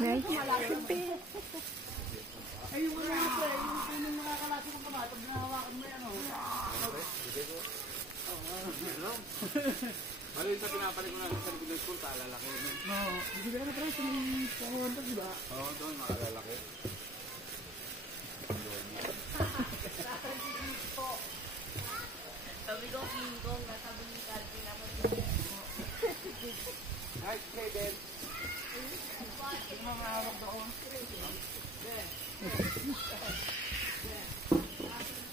Nice. Ay, yung mga yung nakakalasok ng kamay, pag nahawakan mo yan, Ano yung sa pinapalik ko na sa likod ng school, paalalaki yun. Oo. Bigyan ka na pala sa Honda, di ba? Oo, doon, makalalaki. Sabi ko, King Kong, sabi ni Calvin naman. Nice play, Ben. Yung mga hawak doon.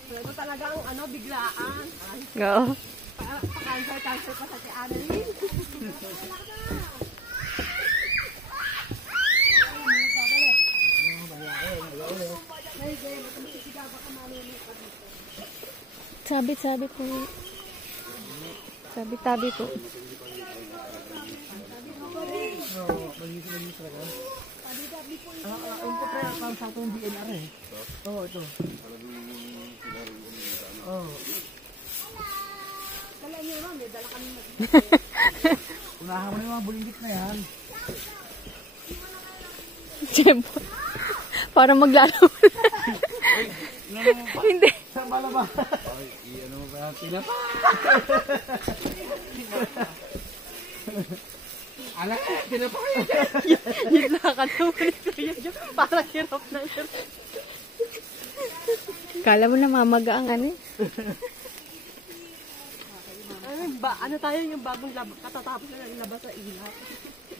Ito talaga ang ano, biglaan. Go. Pa-cancel pa sa si Annalyn. Sabit-sabit po. Sabit-tabi po. Oo, magiging talaga. Ang po kaya parang sa itong DNR eh. Oo, ito. Oo. Dala niyo ron, may dala kami Unahan mo na yung mga bulinggit na yan. Siyempre. Para maglalaro. Hindi. Saan ba ba? Ay, ano mo ba? Tinapa! Alam eh, tinapa kayo. Yung lakad na ulit kayo dyan. Parang hirap na hirap. Kala mo na mamaga ang ano eh. Ano tayo yung bagong labas, katatapos na yung labas sa ilat.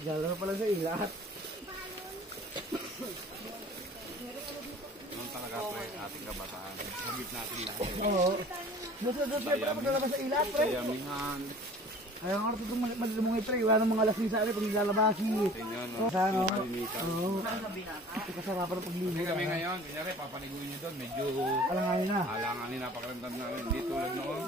Galaw pa lang sa ilat. Noon talaga, pre, ating kabataan. Hagit natin lahat. Oo. Gusto pa maglalabas sa ilat, pre. Dayamihan. Ayaw nga ito malilumungay, pre. Wala nang mga lasing sa amin pag naglalabasi. Tingnan, no? Saan, no? Kalimitan. Oo. Ito kasarapan ng pagligo. Hindi kami ngayon, kunyari, papaniguin nyo doon. Medyo Alanganin na. alanganin, napakaramdam namin. Hindi tulad noon.